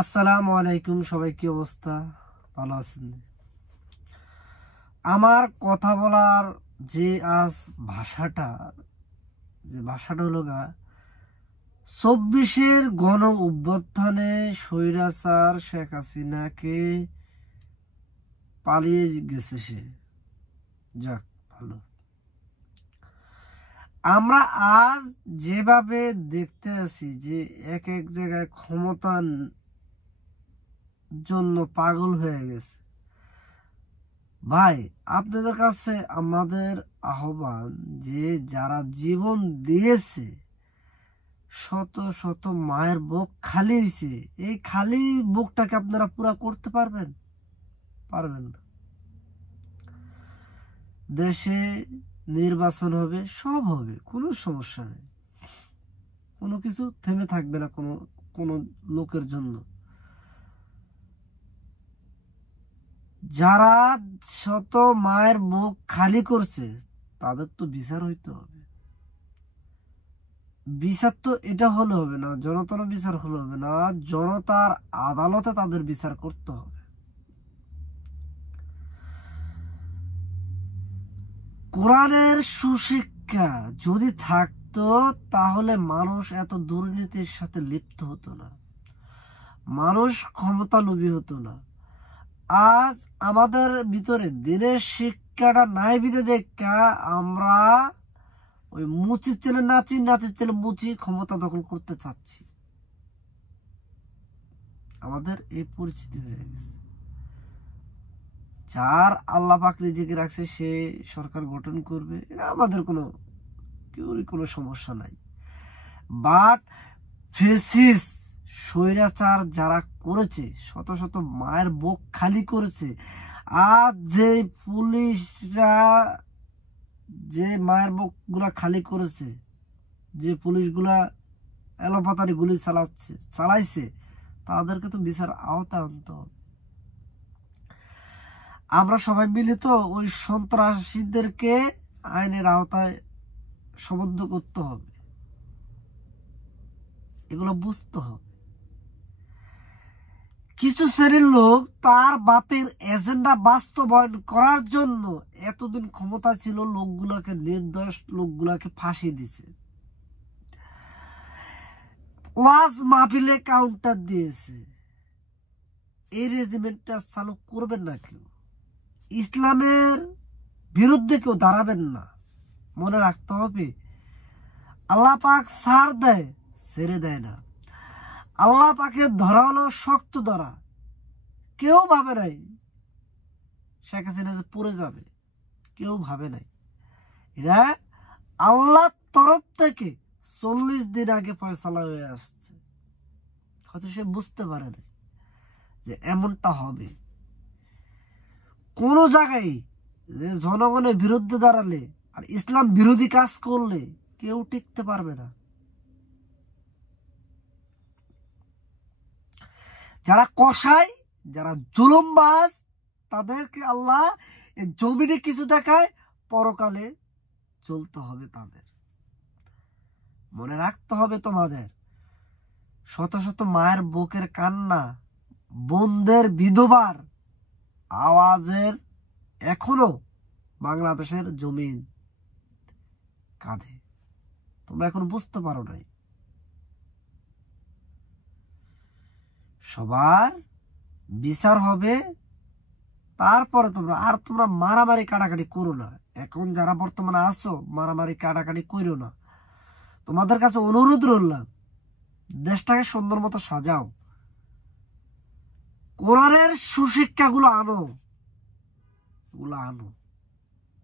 আসসালামু আলাইকুম। সবাই কি অবস্থা? ভালো আছেন? আমার কথা বলার যে আজ ভাষাটা হলো 24-এর গণ অভ্যুত্থানে স্বৈরাচার শেখ হাসিনাকে পালিয়ে গেছে সে। যাক, ভালো। আমরা আজ যেভাবে দেখতে আছি যে এক এক জায়গায় ক্ষমতার জন্য পাগল হয়ে গেছে, ভাই আপনাদের কাছে আমাদের আহ্বান যে যারা জীবন দিয়েছে, শত শত মায়ের বুক খালি হয়েছে, এই খালি বুকটাকে আপনারা পুরা করতে পারবেন? পারবেন না। দেশে নির্বাচন হবে, সব হবে, কোনো সমস্যা নেই, কোনো কিছু থেমে থাকবে না কোনো লোকের জন্য। যারা শত মায়ের বুক খালি করছে তাদের তো বিচার হইতে হবে। বিচার তো এটা হলে হবে না, জনতার বিচার হলে হবে না, জনতার আদালতে তাদের বিচার করতে হবে। কোরআনের সুশিক্ষা যদি থাকতো তাহলে মানুষ এত দুর্নীতির সাথে লিপ্ত হতো না, মানুষ ক্ষমতালোভী হতো না। আজ আমাদের ভিতরে দিনের শিক্ষাটা নাই বিদে দেখা আমরা ওই মুচির ছেলে নাচি, নাচের ছেলে মুচি ক্ষমতা দখল করতে চাচ্ছি। আমাদের এই পরিস্থিতি হয়ে গেছে। যার আল্লাহ পাক রিজিকে রাখছে সে সরকার গঠন করবে, এটা আমাদের কোনো সমস্যা নাই। বাট ফেসিস স্বৈরাচার যারা করেছে, শত শত মায়ের বুক খালি করেছে, আর যে পুলিশরা যে মায়ের বুক গুলা খালি করেছে, যে পুলিশগুলা এলোপাতারি গুলি চালাইছে, তাদেরকে তো বিচার আওতায় আনতে হবে। আমরা সবাই মিলে তো ওই সন্ত্রাসীদেরকে আইনের আওতায় সমুদ্ধ করতে হবে, এগুলো বুঝতে হবে। কিছু শ্রেণীর লোক তার বাপের এজেন্ডা বাস্তবায়ন করার জন্য এতদিন ক্ষমতা ছিল, লোকগুলাকে, নির্দোষ লোকগুলাকে ফাঁসি দিছে, ওয়াজ মাহফিলে কাউন্টার দিয়েছে। এই রেজিমেন্টটা চালু করবেন না কেউ, ইসলামের বিরুদ্ধে কেউ দাঁড়াবেন না। মনে রাখতে হবে, আল্লাহ পাক ছাড় দেয়, ছেড়ে দেয় না। আল্লাহ পাকের ধরা হলো শক্ত ধরা। কেউ ভাবে নাই শেখ হাসিনা যে পড়ে যাবে, কেউ ভাবে নাই। এরা আল্লাহর তরফ থেকে 40 দিন আগে ফয়সালা হয়ে আসছে, হয়তো সে বুঝতে পারে না যে এমনটা হবে। কোন জায়গায় যে জনগণের বিরুদ্ধে দাঁড়ালে আর ইসলাম বিরোধী কাজ করলে কেউ টিকতে পারবে না। যারা কসাই, যারা জুলুমবাজ, তাদেরকে আল্লাহ জমিনে কিছু দেখায়, পরকালে চলতে হবে তাদের। মনে রাখতে হবে তোমাদের, শত শত মায়ের বুকের কান্না, বোনদের বিধবার আওয়াজের এখনো বাংলাদেশের জমিন কাঁধে। তোমরা এখন বুঝতে পারো নাই। সবার বিচার হবে, তারপরে তোমরা মারামারি কাটাকাটি করো না। এখন যারা বর্তমানে আসো, মারামারি কাটাকাটি করো না। তোমাদের কাছে অনুরোধ রইলাম, দেশটাকে সুন্দর মতো সাজাও, কোরআনের সুশিক্ষাগুলো আনো,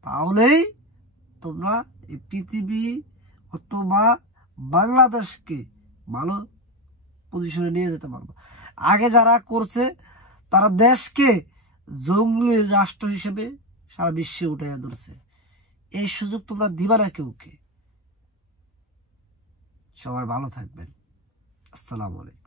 তাহলেই তোমরা এই পৃথিবী অথবা বাংলাদেশকে ভালো পজিশনে নিয়ে যেতে পারবো। আগে যারা করছে তারা দেশকে জঙ্গলি রাষ্ট্র হিসেবে সারা বিশ্বে উঠাইয়া ধরছে। এই সুযোগ তোমরা দিবা না কেউকে। সবাই ভালো থাকবেন। আসসালামু আলাইকুম।